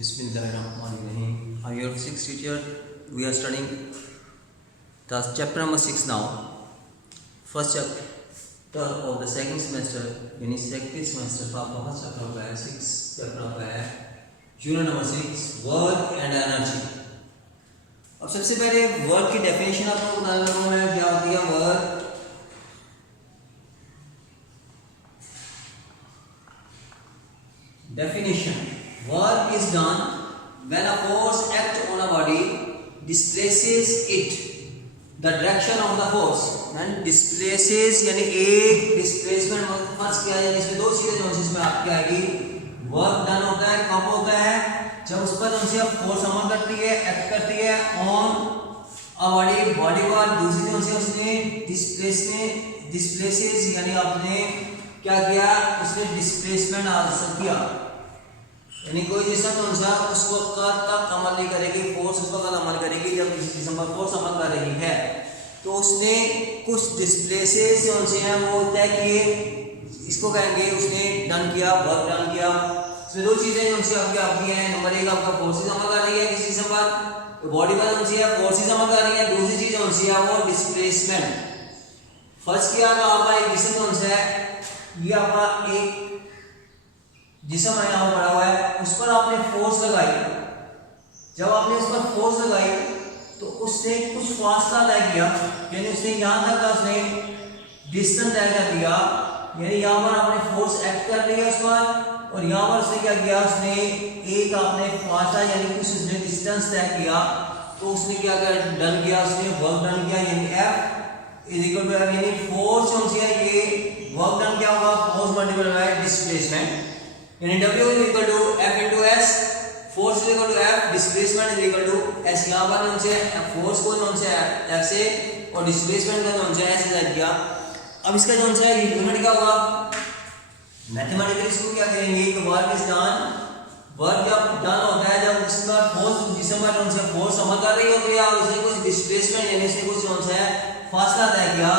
Bismillahirrahmanirrahim. I'm your sixth teacher. We are studying the chapter number 6 now. First chapter of the second semester. यानी second semester का आपका first chapter होगा 6 chapter होगा unit number 6 work and energy. अब सबसे पहले work की definition आपको बताने लगा मैं. क्या होती है work? Definition: work is done when a force acts on a body, displaces it. The direction of the force when displaces यानी एक displacement फर्स्ट किया जाए. इसमें दो चीजें जो इसमें आपकी आएगी. वर्क डन होता है कब होता है? जब उस पर जो फोर्स अमल करती है, एक्ट करती है ऑन अ बॉडी, बॉडी पर. दूसरी जो उसने डिस्प्लेसेस यानी आपने क्या किया, उसने डिस्प्लेसमेंट हासिल किया. यानी कोई जिसम कौन सा उस वक्त तक अमल नहीं करेगी, फोर्स उस वक्त अमल करेगी जब किसी जिसम पर फोर्स अमल कर रही है. तो उसने कुछ डिस्प्लेसेस जो हैं वो तय किए, इसको कहेंगे उसने डन किया, वर्क डन किया. इसमें दो चीजें जो आपकी हैं. नंबर एक आपका फोर्सेस अमल कर रही है किसी जिसम पर, बॉडी पर जो फोर्सेस अमल कर रही है. दूसरी चीज जो है वो डिस्प्लेसमेंट. फर्स्ट किया तो आपका एक जिसम कौन सा है, ये आपका एक जिसम है यहाँ पड़ा हुआ है, उस पर आपने फोर्स लगाई. जब आपने उस पर फोर्स लगाई तो उसने कुछ फासला तय किया, यानी उसने यहाँ तक का उसने डिस्टेंस तय कर दिया. यानी यहाँ पर आपने फोर्स एक्ट कर लिया उस पर, और यहाँ पर उसने क्या किया, उसने एक आपने फासला यानी कुछ उसने डिस्टेंस तय किया. तो उसने क्या कर डन किया, उसने वर्क डन किया. यानी F is equal to F, यानी फोर्स कौन सी है, ये वर्क डन क्या होगा, फोर्स मल्टीप्लाई बाय डिस्प्लेसमेंट. यानी W is equal to F into S, force is equal to F, displacement is equal to S. यहाँ पर उनसे फोर्स को उनसे F से और डिस्प्लेसमेंट का उनसे S से किया. अब इसका जो है यूनिट क्या होगा, मैथमेटिकली इसको क्या करेंगे कि वर्क इज डन. वर्क जब डन होता है जब उसका फोर्स जिसम पर उनसे फोर्स अमल कर रही होती है और उसने कुछ डिस्प्लेसमेंट यानी उसने कुछ उनसे फासला तय किया.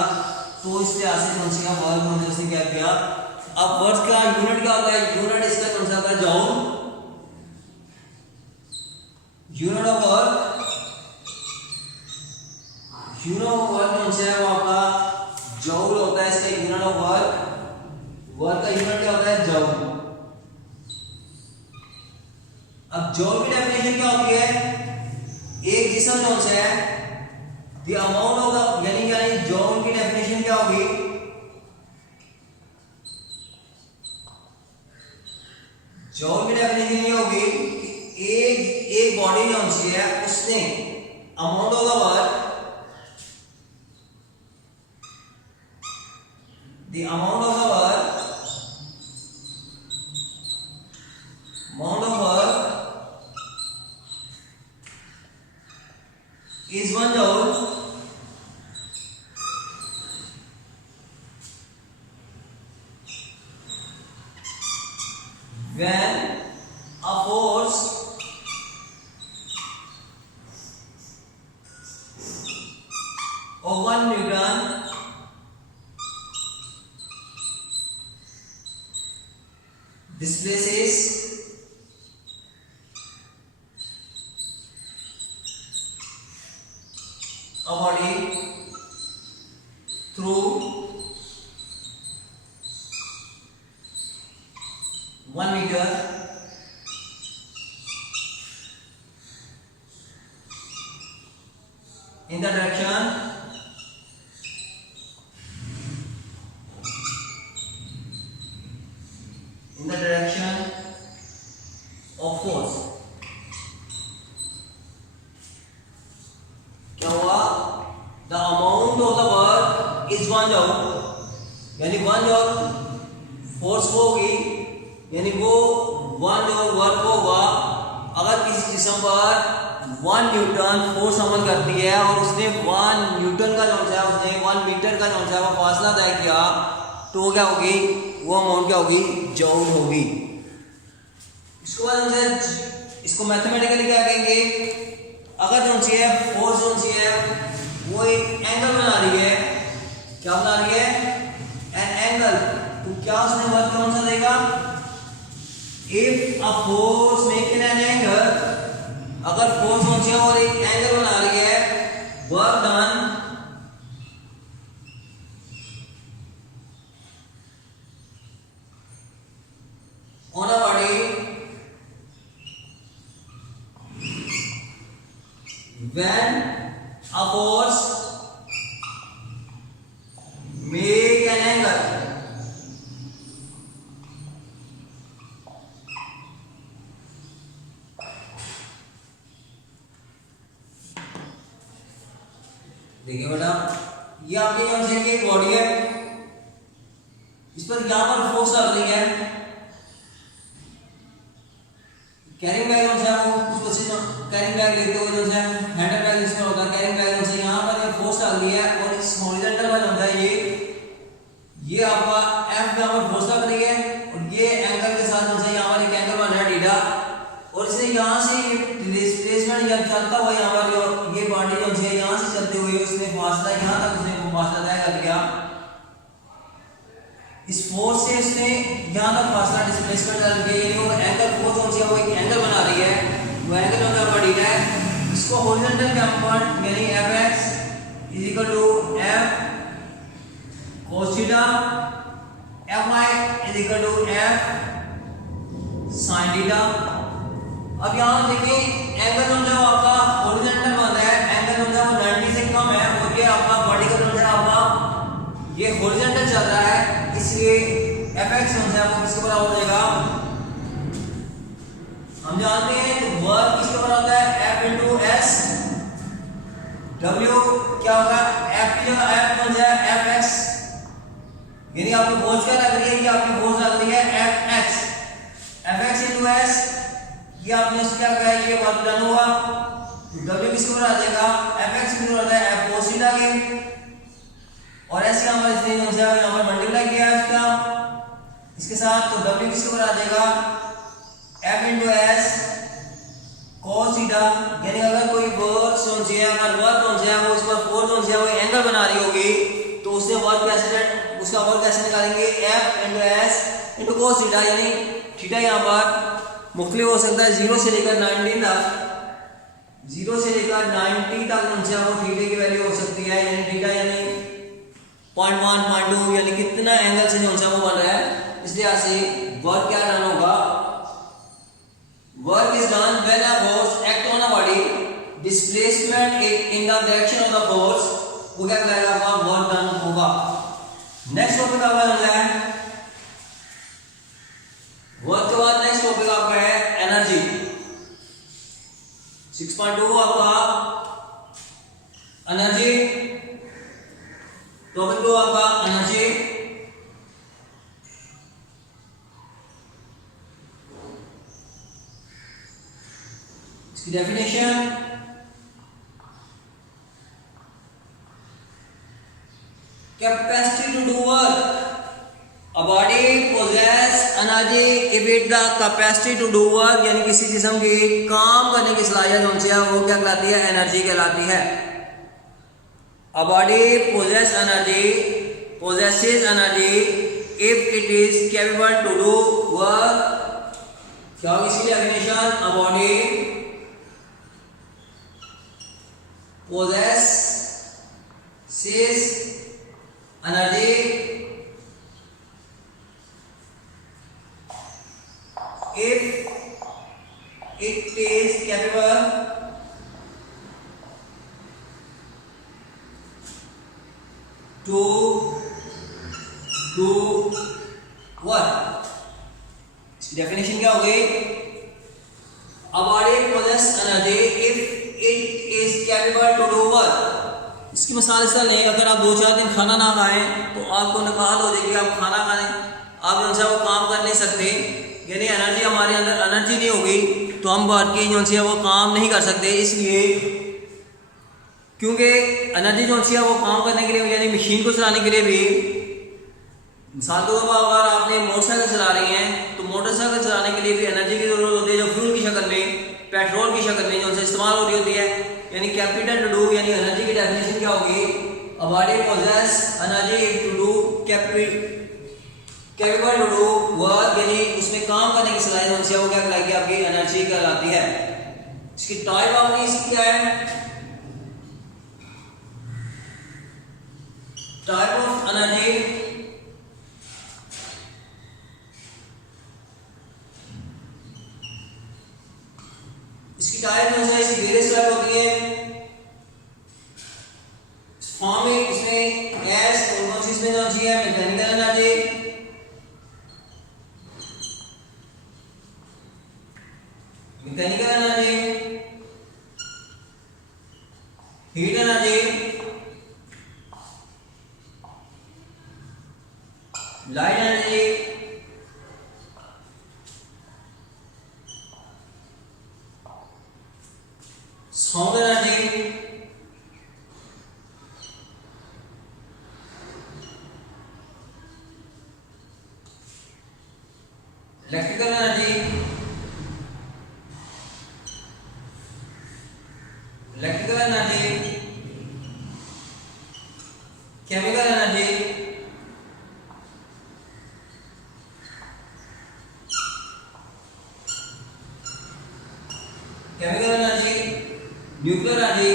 तो इस लिहाज से उनसे का वर्क उसने क्या किया. अब वर्क का यूनिट क्या होता है, यूनिट इसका कौन सा होगा, जॉल. Unit of work, unit of work कौन सा है वो आपका जॉल होता है. इसका यूनिट ऑफ वर्क, वर्क का यूनिट क्या होता है, जॉल. अब जॉल की डेफिनेशन क्या होती है, एक जिसम कौन सा है, द अमाउंट ऑफ द यानी जॉल की डेफिनेशन क्या होगी, जॉल की डेफिनेशन ये होगी कि एक बॉडी में होनी है, उसने amount of the work, the amount of the work, amount of work is 1 joule. When a force of 1 Newton displaces a body through 1 meter in the direction of force. क्या हुआ, the amount of the work is 1 joule, यानी 1 joule force होगी, यानी वो 1 joule work होगा अगर किसी जिसम पर 1 न्यूटन फोर्स अमल करती है और उसने 1 न्यूटन का जो है उसने 1 मीटर का जो है वो फासला तय किया. तो क्या होगी, वो अमाउंट क्या होगी, जॉल होगी. इसके बाद इसको मैथमेटिकली क्या कहेंगे, अगर जो है फोर्स जो है वो एक एंगल बना रही है, क्या बना रही है, एन एंगल. तो क्या उसने वर्क कौन सा देगा, if a force making an angle है और एक एंगल बना रही है, work done on a body when a force make an angle देखिए बेटा, ये आपके यहाँ से एक बॉडी है, इस पर यहाँ पर फोर्स लग रही है, कैरिंग बैग जो है वो उसको से कैरिंग बैग लेते हुए जो है हैंडल बैग इसमें होता है, कैरिंग बैग जो है यहाँ पर ये फोर्स लग रही है और इस हॉरिजॉन्टल में जो है ये आपका एफ यहाँ पर फोर्स लग रही है और ये एंगल के साथ जो है यहाँ पर एक एंगल बन रहा है थीटा और इसने यहाँ से डिस्प्लेसमेंट जब चलता हुआ यहाँ पर ये बॉडी जो है यहाँ से चलते हुए उसने फासला यहाँ तक उसने फासला तय कर दिया, इस फोर्स से इसने यहाँ तक फासला डिस्प्लेसमेंट कर दिया, यानी वो एंगल फोर्स जो है वो एक एंगल बना रही है, वो एंगल जो है बड़ी है, इसको हॉरिजॉन्टल कंपोनेंट यानी fx = f cos theta, fy = f sin theta. अब यहाँ देखिए एंगल जो है आपका हॉरिजॉन्टल बन रहा है, एंगल जो है वो 90 से कम है और ये आपका वर्टिकल जो है आपका ये हॉरिजॉन्टल चल रहा है, इसलिए fx जो है वो किसके बराबर हो जाएगा, हम जानते हैं तो वर्क किसके बराबर होता है f * s, w क्या होगा f की जगह f बन जाए fx, यानी आपको फोर्स क्या लग रही है, ये आपकी फोर्स लग रही है fx * s, ये आपने इसको क्या कहा ये वर्क डन हुआ, w किसके बराबर आ जाएगा fx की बराबर होता है f cos थीटा के और s का हमारे इसने जो है यहाँ पर मल्टीप्लाई किया है इसका इसके साथ, तो w किसके बराबर आ जाएगा f * s cos थीटा, यानी अगर कोई वर्क जो है अगर वर्क जो है वो उस पर फोर्स जो है वो एंगल बना रही होगी तो उसने वर्क कैसे उसका वर्क कैसे निकालेंगे f * s * cos थीटा, यानी थीटा यहाँ पर मुख्तलिफ हो सकता है 0 से लेकर 90 तक, 0 से लेकर 90 तक जो है वो थीटा की वैल्यू हो सकती है, यानी थीटा यानी 0.1 0.2 यानी कितना एंगल से जो है वो बन रहा है, इसलिए ऐसे वर्क क्या डन होगा, work is done when a force act on a body displacement in the direction of the force, वो क्या कहलाएगा आपका वर्क डन होगा। नेक्स्ट टॉपिक आपका है वर्क के बाद नेक्स्ट टॉपिक आपका है एनर्जी। 6.2 आपका एनर्जी, टॉपिक 2 आपका एनर्जी। इसकी definition, capacity to do work, a body possess energy if it the capacity to do work, यानी किसी जिस्म की काम करने की सलाहियत होनी चाहिए, वो क्या कहलाती है एनर्जी कहलाती है। a body possesses energy if it is capable to do work, क्या होगी इसकी definition, a body possesses energy if it is capable to do work। इसकी डेफिनेशन क्या हो गई, a body possess energy if it is capable to do work। इसकी मिसाल इस तरह लें, अगर आप 2-4 दिन खाना ना खाएं तो आपको नकाल हो जाएगी, आप खाना खाएं आप जो वो काम कर नहीं सकते, यानी एनर्जी हमारे अंदर एनर्जी नहीं होगी तो हम बाकी जो है वो काम नहीं कर सकते, इसलिए क्योंकि एनर्जी जो है वो काम करने के लिए यानी मशीन को चलाने के लिए भी, मिसाल के तौर पर अगर आपने मोटरसाइकिल चला रही हैं तो मोटरसाइकिल चलाने के लिए भी एनर्जी की जरूरत होती है, जो फ्यूल की शक्ल में पेट्रोल की शक्ल में जो इस्तेमाल हो रही होती है, यानी कैपिटल टू डू, यानी एनर्जी की डेफिनेशन क्या होगी, a body possess energy to do capable to do work, यानी उसमें काम करने की सलाहियत वो क्या कहलाएगी आपकी एनर्जी कहलाती है। इसकी टाइप आपने इसकी क्या है, टाइप ऑफ एनर्जी, इसकी टाइप जो है इसकी वेरियस टाइप होती है। फॉर्म में इसमें एस कौन सी इसमें जो है mechanical energy, mechanical energy, heat energy, light energy, sound energy, electrical energy, electrical energy, chemical energy, chemical energy, nuclear energy,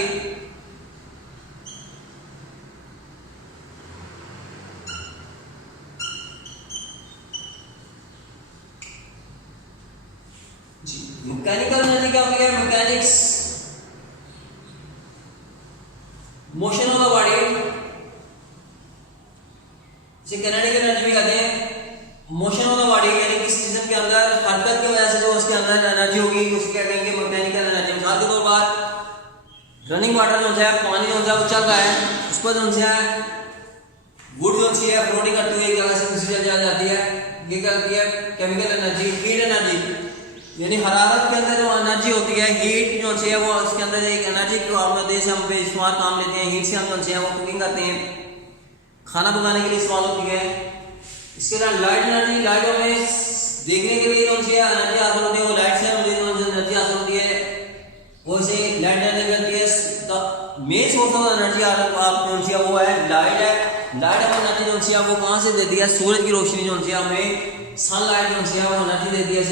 mechanical energy क्या होती है, mechanics, motion of the body, इसे काइनेटिक एनर्जी भी कहते हैं। मोशन ऑफ द बॉडी यानी किसी जिस्म के अंदर हरकत की वजह से जो उसके अंदर एनर्जी होगी उसे क्या कहेंगे, मैकेनिकल एनर्जी। मिसाल के तौर पर रनिंग वाटर जो है, पानी जो है वो चल रहा है, उस पर जो है वुड जो है फ्लोटिंग करती हुई एक जगह से दूसरी जगह जाती है, ये क्या होती है, केमिकल एनर्जी। हीट एनर्जी यानी हरारत के अंदर जो एनर्जी होती है, हीट जो है वो उसके अंदर एक एनर्जी को हम बेशुमार काम लेते हैं। हीट से हम जो है वो कुकिंग करते हैं, खाना पकाने के लिए इस्तेमाल होती है। इसके अलावा लाइट एनर्जी, लाइट हमें देखने के लिए जो है एनर्जी हासिल होती है, वो लाइट से हमें जो एनर्जी हासिल होती है वो इसे लाइट एनर्जी कहती है। The main source of energy आप वो है लाइट है। लाइट हमें एनर्जी जो है वो कहाँ से देती है, सूरज की रोशनी जो है हमें सनलाइट जो है वो एनर्जी देती है,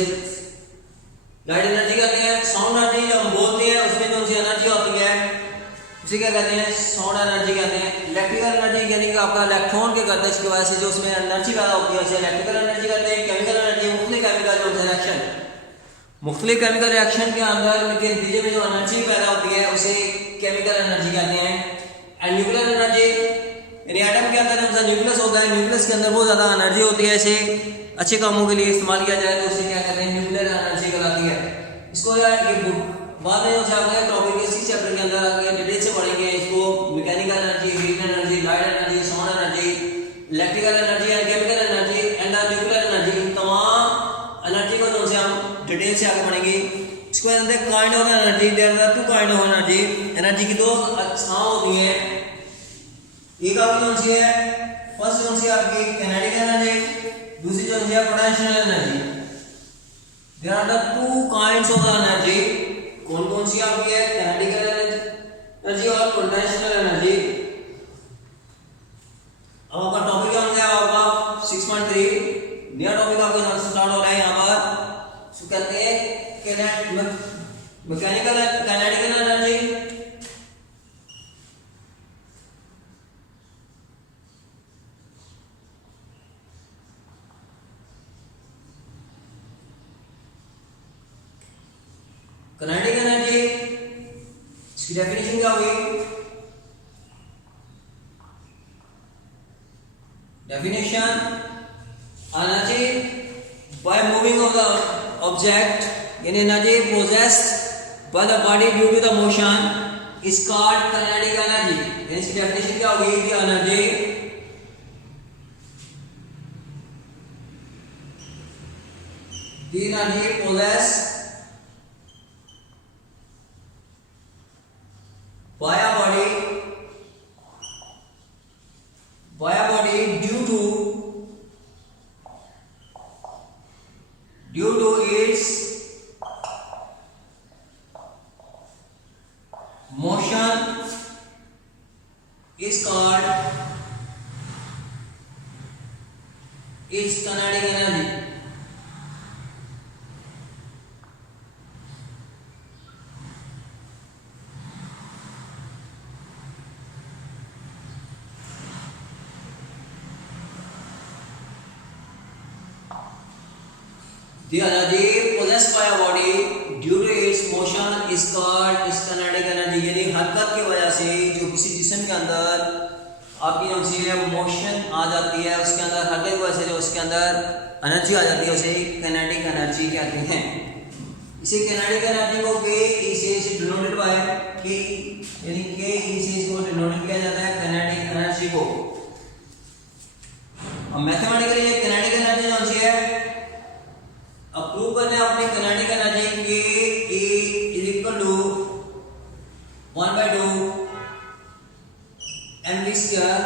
लाइट एनर्जी कहते हैं। साउंड एनर्जी जब हम बोलते हैं उसमें जो सी एनर्जी होती है उसे क्या कहते हैं, साउंड एनर्जी कहते हैं। इलेक्ट्रिकल एनर्जी यानी कि आपका इलेक्ट्रॉन क्या करता है, इसकी वजह से जो उसमें एनर्जी पैदा होती है उसे इलेक्ट्रिकल एनर्जी कहते हैं। केमिकल एनर्जी मुख्तलिफ केमिकल जो रिएक्शन, मुख्तलिफ केमिकल रिएक्शन के अंदर के नतीजे में जो एनर्जी पैदा होती है उसे केमिकल एनर्जी कहते हैं। एंड न्यूक्लियर एनर्जी यानी एटम के अंदर जो न्यूक्लियस होता है, न्यूक्लियस के अंदर बहुत ज़्यादा एनर्जी होती है, इसे अच्छे कामों के लिए इस्तेमाल किया जाए तो उसे क्या कहते हैं, न्यूक्लियर एनर्जी कहलाती है। इसको यार ये बाद में जो है टॉपिक इसी चैप्टर के अंदर आगे डिटेल से पढ़ेंगे इसको। Mechanical energy, heat energy, light energy, sound energy, electrical energy and chemical energy and nuclear energy, तमाम एनर्जी को जो है हम डिटेल से आगे पढ़ेंगे। इसको अंदर kind of energy, there are two kind of energy. Energy की दो अक़साम होती हैं, एक आपकी कौन सी है, फर्स्ट कौन सी आपकी काइनेटिक एनर्जी, दूसरी जो है potential energy. There are the two kinds of energy. कौन कौन सी आपकी है, काइनेटिक एनर्जी और पोटेंशियल एनर्जी। अब आपका टॉपिक क्या हो गया, आपका 6.3 नया टॉपिक आपके यहाँ से स्टार्ट हो रहा है। यहाँ पर सो कहते हैं mechanical kinetic energy, kinetic energy, इसकी डेफिनेशन क्या होगी, definition energy by moving of the object यानी energy possessed by the body due to the motion is called kinetic energy. यानी इसकी डेफिनेशन क्या होगी कि energy possessed by a body due to its motion is called its kinetic energy। The energy possessed by a body due to its motion is called its kinetic energy। यानी हरकत की वजह से जो किसी जिस्म के अंदर आपकी जो सी है वो मोशन आ जाती है, उसके अंदर हरकत की वजह से जो उसके अंदर एनर्जी आ जाती है उसे किनेटिक एनर्जी कहते हैं। इसे किनेटिक एनर्जी को के ई से डिनोटेड बाय के, यानी के ई से इसको डिनोट किया जाता है किनेटिक एनर्जी को। अब मैथमेटिकली ये किनेटिक एनर्जी जो सी है अब प्रूव करते हैं अपनी kinetic energy K E is equal to 1/2 mv square.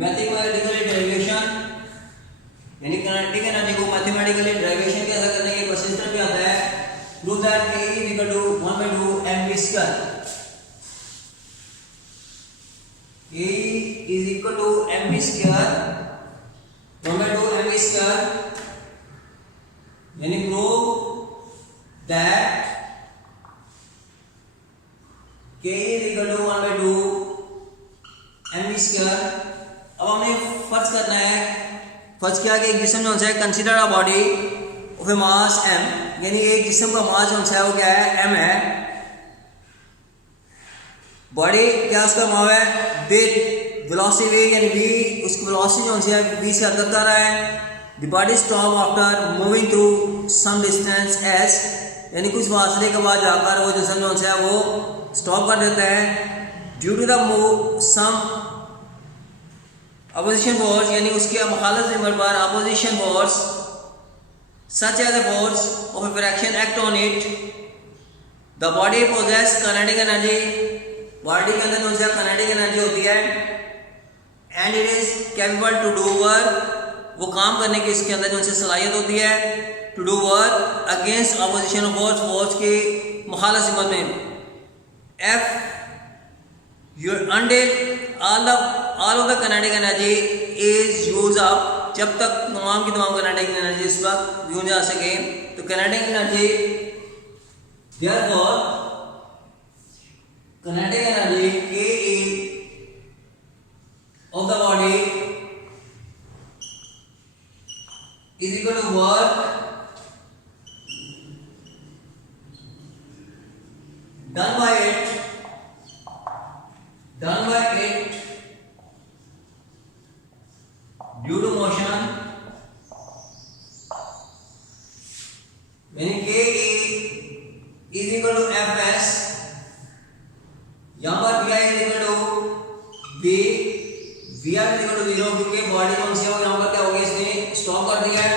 Mathematically derivation यानी किनेटिक एनर्जी को मैथमेटिकली डेरिवेशन कैसे करने के प्रोसेस भी आता है। Prove that K E is equal to 1/2 mv square. E is equal to mv square 1/2 mv square, यानी prove that K is equal to 1/2 mv square. अब हमें फर्ज करना है, फर्ज किया कि एक जिस्म जो है consider a body of A mass m, यानी एक जिस्म का मास जो है वो क्या है m है। बॉडी क्या उसका मास है विद वेलोसिटी v, यानी v उसकी वेलोसिटी जो है v से हरकत कर रहा है। The body stop after moving through some distance s, यानी कुछ फासले के बाद जाकर वो जिस्म जो है वो स्टॉप कर देता है। Due to the move some opposition force, यानी उसके मुखालिफ नंबर पर opposition force such as a force of a fraction act on it. The body possess kinetic energy, body के अंदर जो है किनेटिक एनर्जी होती है। And it is capable to do work, वो काम करने की इसके अंदर जो है सलाहियत होती है। To do work against opposition force, force की मुखालिफ सिमत में। F your until all of the kinetic energy is used up, जब तक तमाम की तमाम kinetic energy इस वक्त यूज जा सके। तो kinetic energy therefore kinetic energy Ke of the body is equal to work done by it due to motion, यानी Ke is equal to Fs। यहाँ पर Vi is equal to V, Vr is equal to 0, क्योंकि body कौन सी हो यहाँ पर क्या हो गया, इसने स्टॉप कर दिया है।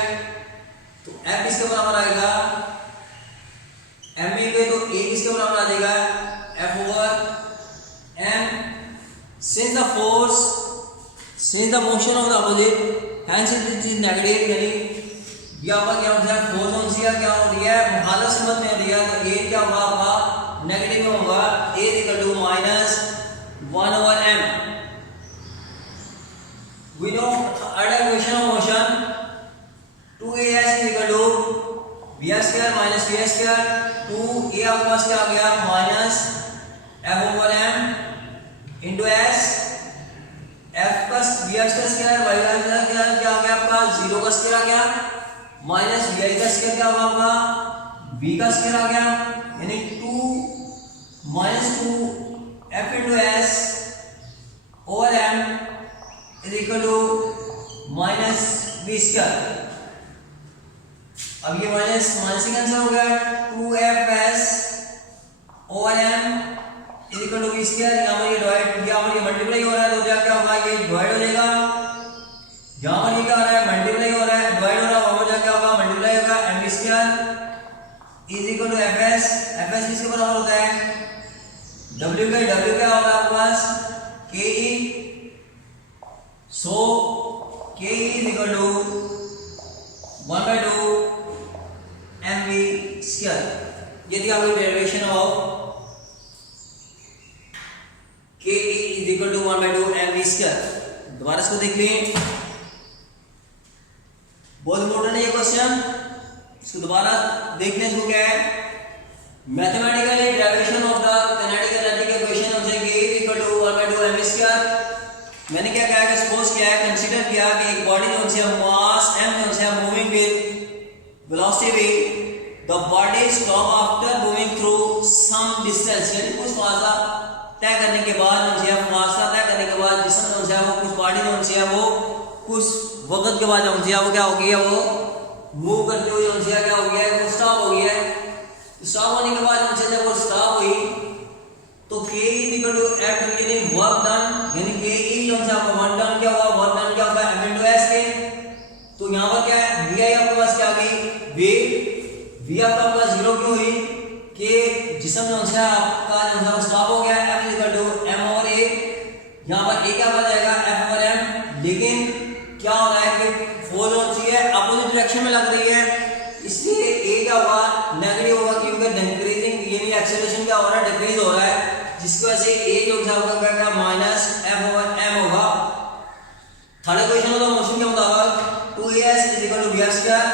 तो F इसके बराबर आएगा m पे, तो A किसके बराबर आ जाएगा F over m। Since the motion of the opposite, hence it is negative, यानी यहाँ पर क्या होता है फोर्स कौन सी क्या हो रही है मुखालिफ सिमत में हो रही है। तो A क्या होगा आपका नेगेटिव में होगा। A is equal to -1 over m। We know other equation of motion 2as is equal to v square minus v square। 2a आपके पास क्या आ गया minus f over m into s। f का v का square y का square क्या आ गया आपका 0 का स्क्वायर आ गया, माइनस vi का स्क्वायर क्या होगा आपका v का स्क्वायर आ गया, यानी 2 f into s over m is equal to minus v square. अब ये माइनस माइनस कैंसिल हो गया। 2fs over m is equal to v square. यहाँ पर ये डिवाइड, यहाँ पर ये मल्टीप्लाई हो रहा है तो क्या क्या होगा ये डिवाइड हो जाएगा। यहाँ पर ये क्या हो रहा है मल्टीप्लाई हो रहा है, डिवाइड हो रहा है, वहां पर क्या होगा मल्टीप्लाई होगा। mv square is equal to fs। fs किसके बराबर होता है w का, w क्या होगा आपके पास ke। So ke is equal to 1/2 mv square. ये थी आपकी derivation of Ke is equal to 1/2 mv square. दोबारा इसको देख लें, बहुत इंपॉर्टेंट है ये क्वेश्चन, इसको दोबारा देख लें। इसको क्या है mathematically derivation of the kinetic energy के इक्वेशन हो जाएगी Ke is equal to 1/2 mv square. मैंने क्या कहा, सपोज किया है, कंसीडर किया कि एक बॉडी जो है मास m जो है moving with velocity v, the body stop after moving through some distance, यानी कुछ फासला तय करने के बाद फासला तय करने के बाद जिसम वो कुछ बॉडी वो कुछ वक्त के बाद वो क्या हो गया, वो मूव करते हुए क्या हो गया, वो स्टॉप हो गया है। स्टॉप होने के बाद जब वो स्टॉप हुई तो K इक्वल टू F यानी वर्क डन, यानी K वर्क डन क्या हुआ, वर्क डन क्या होगा F इनटू S के। तो यहाँ पर क्या है, VI आपके पास क्या होगी, V आपका प्लस 0 क्यों हुई कि जिसम आपका स्टॉप हो गया, F equal to M over A। यहाँ पर A क्या बन जाएगा, F ओवर M। लेकिन क्या हो रहा है कि फोर्स है अपोजिट डायरेक्शन में लग रही है, इसलिए A क्या होगा, नेगेटिव होगा, क्योंकि डिक्रीजिंग यानी एक्सेलरेशन क्या हो रहा है, डिक्रीज हो रहा है, जिसकी वजह से A जो होगा माइनस F ओवर M होगा। थर्ड इक्वेशन होगा मोशन के मुताबिक 2as = vf स्क्वायर।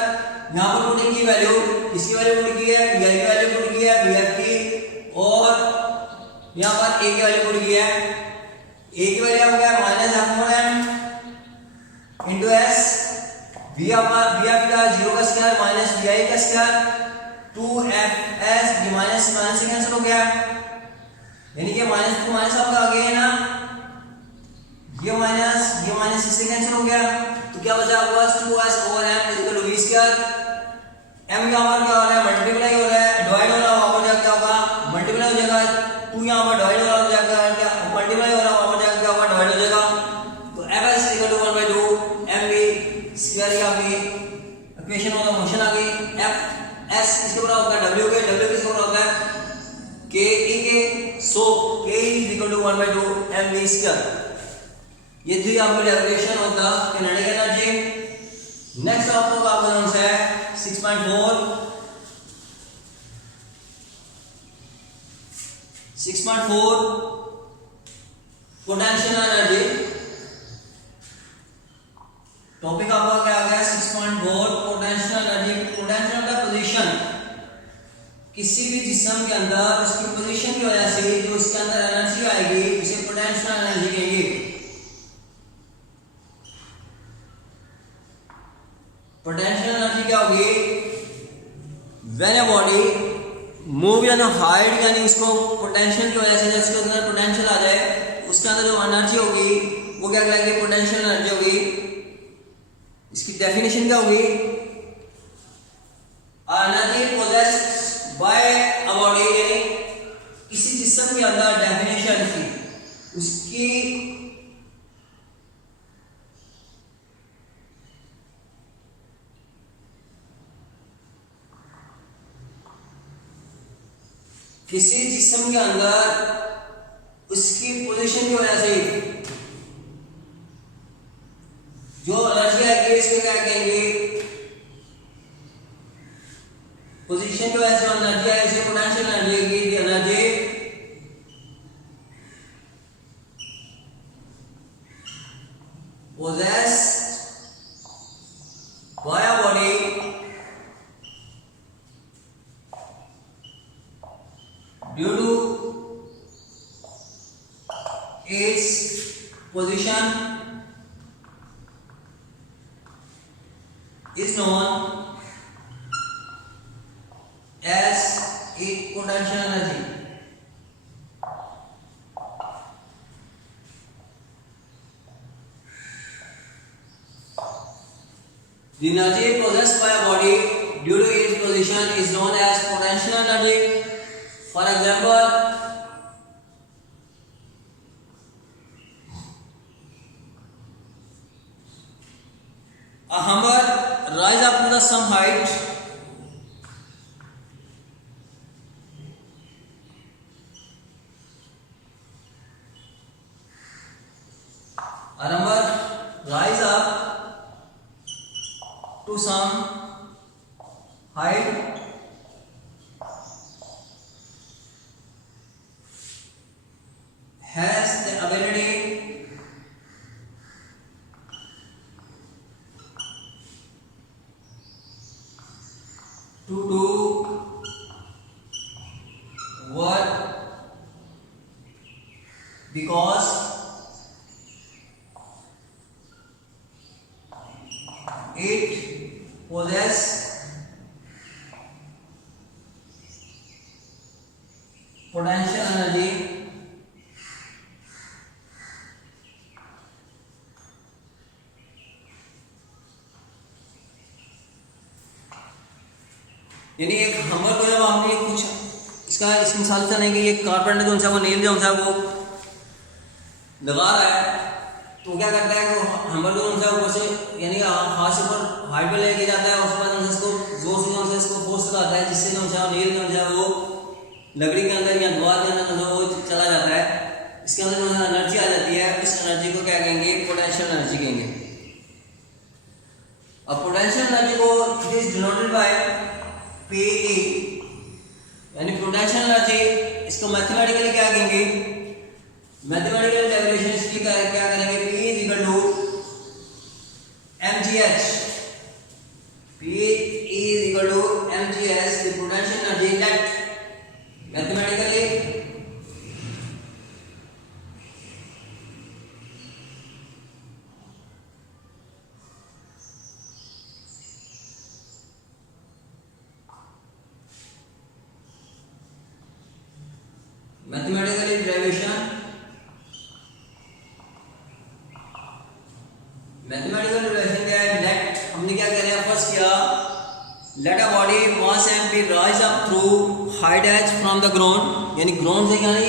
यहां पर पुटिंग की वैल्यू, इसकी वैल्यू पुट की है, vi की वैल्यू पुट की है, vf की, और यहां पर a की वैल्यू पुट की है। a की वैल्यू हो गया minus f over m into s, vf का 0 का स्क्वायर माइनस vi का स्क्वायर, 2fs माइनस माइनस से कैंसिल हो गया, यानी कि माइनस टू माइनस आपका आ गया है ना, ये माइनस इससे कैंसिल हो गया। तो क्या बचा आपके पास 2s over m equal to v square. m यहां पर क्या हो रहा है, मल्टीप्लाई हो रहा है, डिवाइड हो रहा है, वहां पर क्या होगा, मल्टीप्लाई हो जाएगा। 2 यहां पर डिवाइड हो रहा है, क्या मल्टीप्लाई हो रहा है, वहां पर क्या होगा, डिवाइड हो जाएगा। तो fs = 1/2 mv स्क्वायर या v इक्वेशन ऑफ मोशन आ गई। fs किसके बराबर होता है, w के, w किसके बराबर होता है, ke के। सो ke = 1/2 mv स्क्वायर। ये थी आपकी derivation of the kinetic energy. Next आपको आंसर है 6.4 पोटेंशियल एनर्जी। टॉपिक आपका क्या आ गया, 6.4 पोटेंशियल एनर्जी। पोटेंशियल का पोजीशन, किसी भी जिस्म के अंदर उसकी पोजीशन की वजह से जो उसके अंदर एनर्जी आएगी उसे पोटेंशियल एनर्जी कहेंगे। पोटेंशियल एनर्जी क्या होगी, व्हेन अ बॉडी मूव या हाइड, यानी उसको पोटेंशियल की वजह से जब उसके अंदर पोटेंशियल आ जाए उसके अंदर जो एनर्जी होगी वो क्या कहलाएगी, पोटेंशियल एनर्जी होगी। इसकी डेफिनेशन क्या होगी, energy possessed by a body, यानी किसी जिस्म के अंदर डेफिनेशन की उसकी किसी जिस्म के अंदर उसकी पोजीशन की वजह से जो एनर्जी आएगी इसको क्या कहेंगे, पोजीशन की वजह से एनर्जी आएगी इसे पोटेंशियल एनर्जी की। Energy possessed by a body due to its position is known as its potential energy. The energy possessed by a body due to its position is known as potential energy. For example, a hammer rise up to the some height a hammer rise up to some height has the ability potential energy यानी एक हमर को जब आपने कुछ इसका इस मिसाल से नहीं कि ये कारपेंटर जो है वो नील जो है वो लगा रहा है, तो क्या करता है कि हमर जो है ऊपर से यानी हाथ से ऊपर हाइट पे लेके जाता है, उसके बाद इसको जोर से इसको फोर्स लगाता है, जिससे जो है नील जो है वो लकड़ी के अंदर या दीवार के अंदर जो वो चला जाता है, इसके अंदर जो है एनर्जी आ जाती है। इस एनर्जी को क्या कहेंगे? पोटेंशियल एनर्जी कहेंगे। अब पोटेंशियल एनर्जी को it is denoted by PE यानी पोटेंशियल एनर्जी, इसको मैथमेटिकली क्या कहेंगे? मैथमेटिकल डेरिवेशन इसकी क्या करेंगे? P is equal to mgh, P is equal to mgh, the potential energy that mathematically derivation mathematical relation क्या है? लेट हमने क्या किया? फर्स्ट किया let a body mass m be raise up through height h from the ground, यानी ground से यानी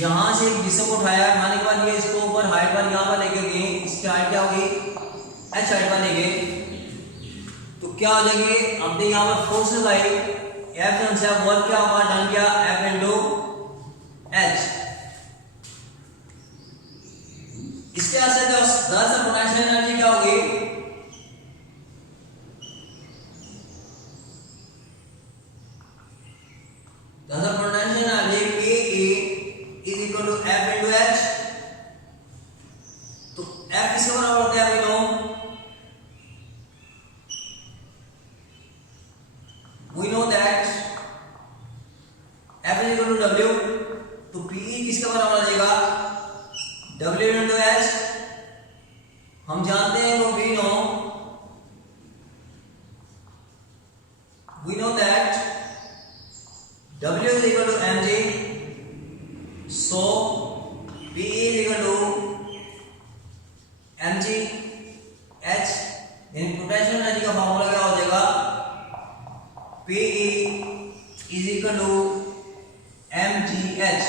यहाँ से जिसम को उठाया, उठाने के बाद ये इसको ऊपर हाइट पर यहाँ पर लेके गए, इसकी हाइट क्या होगी? एच हाइट पर ले गए, तो क्या हो जाएगी? हमने यहाँ पर फोर्स लगाई, एफ जो है वर्क क्या होगा? डन किया एफ इंटू एच। इसके आगे जो दरअसल पोटेंशियल एनर्जी क्या होगी? दरअसल potential energy PE is equal to F into H। तो F किसके बराबर होता है? we know that F is equal to W, तो PE किसके बराबर आ जाएगा? W into H। हम जानते हैं वो we know that W is equal to mg, so P is equal to mg h, यानी पोटेंशियल एनर्जी का फॉर्मूला क्या हो जाएगा? PE is equal to mgh,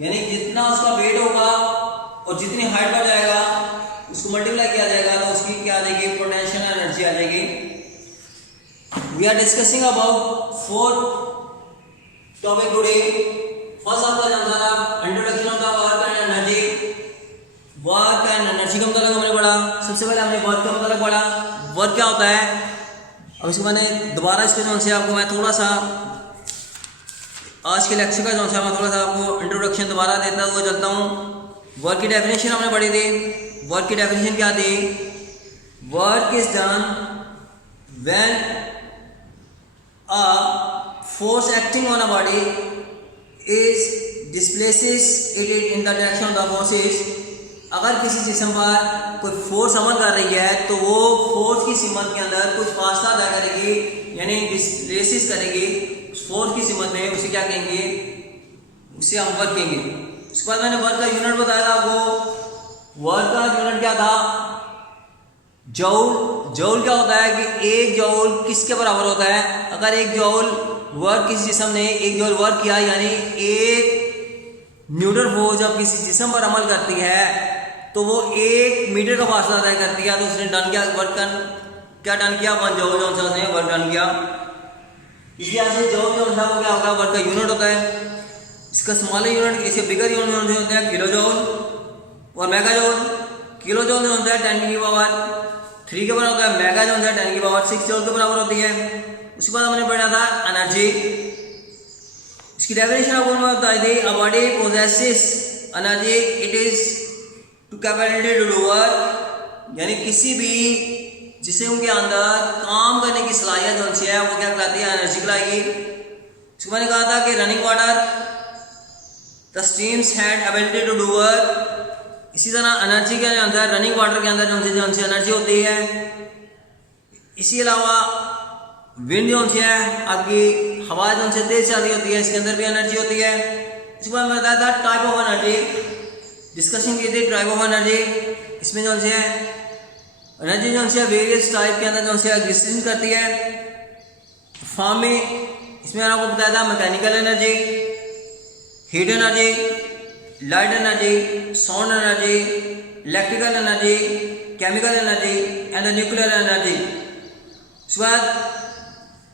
यानी जितना उसका वेट होगा और जितनी हाइट पर जाएगा उसको मल्टीप्लाई किया जाएगा, तो उसकी क्या आ जाएगी? पोटेंशियल एनर्जी आ जाएगी। We are discussing about 4 topic today. First आपका जानना introduction of the work and energy. Work and energy का मतलब हमने पढ़ा। सबसे पहले हमने वर्क का मतलब पढ़ा, वर्क क्या होता है। अब इसको मैंने दोबारा इसके जो से आपको मैं थोड़ा सा आज के लेक्चर का जो है मैं थोड़ा सा आपको इंट्रोडक्शन दोबारा देता हुआ चलता हूँ। वर्क की डेफिनेशन हमने पढ़ी थी। वर्क की डेफिनेशन क्या थी? Work is done when a force acting on a body is displaces it in the direction of the forces. अगर किसी जिस्म पर कोई फोर्स अमल कर रही है तो वो फोर्स की सीमत के अंदर कुछ फासला अदा करेगी, यानी डिस्प्लेसेस करेगी उस फोर्स की सीमत में, उसे क्या कहेंगे? उसे हम वर्क कहेंगे। उसके बाद मैंने वर्क का यूनिट बताया था आपको। वर्क का यूनिट क्या था? जौल। जौल क्या होता है कि एक जौल किसके बराबर होता है? अगर एक जौल वर्क किसी जिस्म ने एक जौल वर्क किया, यानी एक न्यूटन फोर्स जब किसी जिस्म पर अमल करती है तो वो 1 मीटर का फासला तय करती है, तो उसने डन किया, वर्क क्या डन किया? 1 जौल जो उसने वर्क डन किया। इसलिए से जौल जो होता है वो क्या होगा? वर्क का यूनिट होता है। इसका स्मॉलर यूनिट, इसके बिगर यूनिट जो होते हैं किलो जौल और मेगा जौल। किलो जौल जो होता है 10 की पावर 3 के बराबर होता है, मेगा जो होता है 10 की पावर 6 जौल के बराबर होती है। उसके बाद हमने पढ़ा था एनर्जी। इसकी डेफिनेशन आपको मैं बताई थी, a body possesses energy it is to capability to do work, यानी किसी भी जिस्म के अंदर काम करने की सलाहियत जो है वो क्या कहलाती है? एनर्जी कहलाएगी। इसको मैंने कहा था कि running water the streams had ability to do work. इसी तरह एनर्जी के अंदर, रनिंग वाटर के अंदर जो एनर्जी होती है। इसी अलावा विंड जो है आपकी हवा जो से तेज चल रही होती है, इसके अंदर भी एनर्जी होती है। इसके बाद मैं बताया था टाइप ऑफ एनर्जी, डिस्कशन की थी टाइप ऑफ एनर्जी। इसमें जो है एनर्जी जो है वेरियस टाइप के अंदर जो है एग्जिस्ट करती है फॉर्म में। इसमें मैंने आपको बताया था mechanical energy, heat energy, light energy, sound energy, electrical energy, chemical energy and nuclear energy.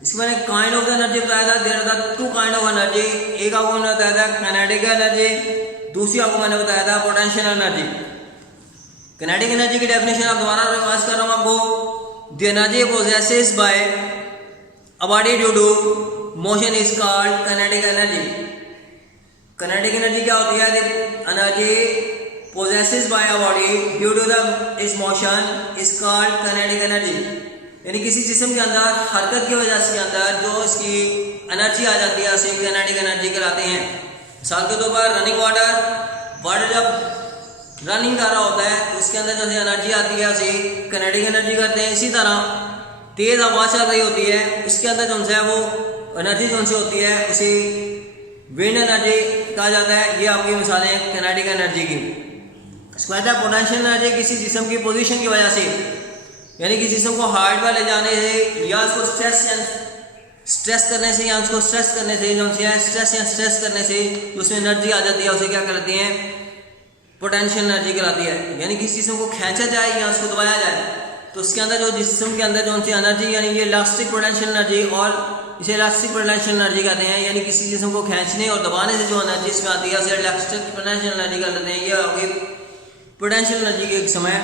इसके बाद काइंड ऑफ एनर्जी बताया था, there are two kind of energy. एक आपको मैंने बताया था काइनेटिक एनर्जी, दूसरी आपको मैंने बताया था पोटेंशियल एनर्जी। काइनेटिक एनर्जी की डेफिनेशन आप दोबारा रिवाइज कर रहा हूं आपको। The energy possesses by a body due to motion is called kinetic energy. Kinetic energy क्या होती है? The energy possesses by a body due to the its motion is called kinetic energy. यानी किसी जिस्म के अंदर हरकत की वजह से अंदर जो इसकी एनर्जी आ जाती है उसे काइनेटिक एनर्जी कहलाते हैं। मिसाल के तौर पर रनिंग वाटर जब रनिंग कर रहा होता है तो उसके अंदर जो एनर्जी आती है उसे काइनेटिक एनर्जी कहते हैं। इसी तरह तेज हवा चल रही होती है, उसके अंदर जो है वो एनर्जी जो होती है उसे विंड एनर्जी कहा जाता है। ये आपकी मिसालें काइनेटिक एनर्जी की। इसके बाद पोटेंशियल एनर्जी किसी जिस्म की पोजीशन की वजह से, यानी कि जिस्म को हार्ट पर ले जाने से या उसको स्ट्रेस करने से या उसको स्ट्रेस करने से स्ट्रेस करने से उसमें एनर्जी आ जाती है, उसे क्या कहलाती है? पोटेंशियल एनर्जी कहलाती है। यानी किसी जिस्म को खींचा जाए या उसको दबाया जाए तो उसके अंदर जो जिस्म के अंदर जो एनर्जी, यानी ये इलास्टिक पोटेंशियल एनर्जी, और इसे इलास्टिक पोटेंशियल एनर्जी कहते हैं। यानी किसी जिस्म को खींचने और दबाने से जो एनर्जी इसमें आती है उसे इलास्टिक पोटेंशियल एनर्जी कहते हैं। ये आपकी पोटेंशियल एनर्जी की एक समय।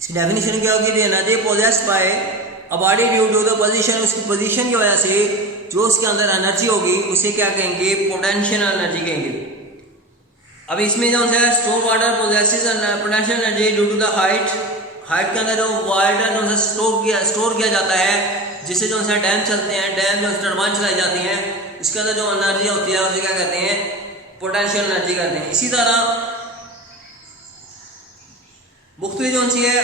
इसकी डेफिनेशन क्या होगी? Energy possessed by a body due to the position, उसकी पोजीशन की वजह से जो उसके अंदर एनर्जी होगी उसे क्या कहेंगे? पोटेंशियल एनर्जी कहेंगे। अब इसमें जो है store water possesses potential energy due to the height के अंदर जो वाटर जो है स्टोर किया जाता है, जिससे जो है डैम चलते हैं, डैम जो टर्बाइन चलाई जाती हैं, इसके अंदर जो एनर्जी होती है उसे क्या कहते हैं? पोटेंशियल एनर्जी कहते हैं। इसी तरह मुख्तलिफ जो है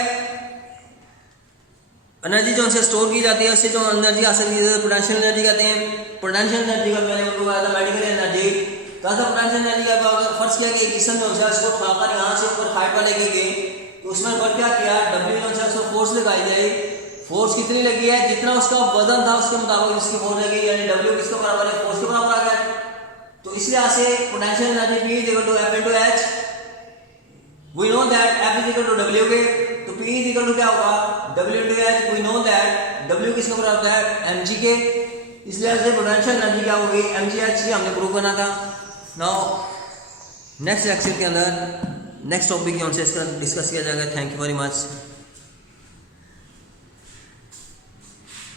एनर्जी जो स्टोर की जाती है, उससे जो एनर्जी हासिल की जाती है पोटेंशियल एनर्जी कहते हैं। पोटेंशियल एनर्जी का मैंने आपको बताया था मेडिकल एनर्जी। कहा पोटेंशियल एनर्जी का फर्स्ट किया कि एक जिस्म जो है उसको उठाकर यहाँ से ऊपर हाइट पर लेके गए तो उसमें पर क्या किया? डब्ल्यू जो है उसको फोर्स लगाई जाए। फोर्स कितनी लगी है? जितना उसका वजन था उसके मुताबिक उसकी फोर्स लगी, यानी डब्ल्यू किसके बराबर है? फोर्स के बराबर आ गया। तो इसलिए से potential energy P is equal to F into H। We know that F is equal to W के, तो P is equal to क्या होगा? W into H। We know that W किसके बराबर होता है? mg के। इसलिए से पोटेंशियल एनर्जी क्या होगी? mgh। ये हमने प्रूव करना था। नाउ नेक्स्ट लेक्चर के अंदर नेक्स्ट टॉपिक जो है इसका डिस्कस किया जाएगा। Thank you very much.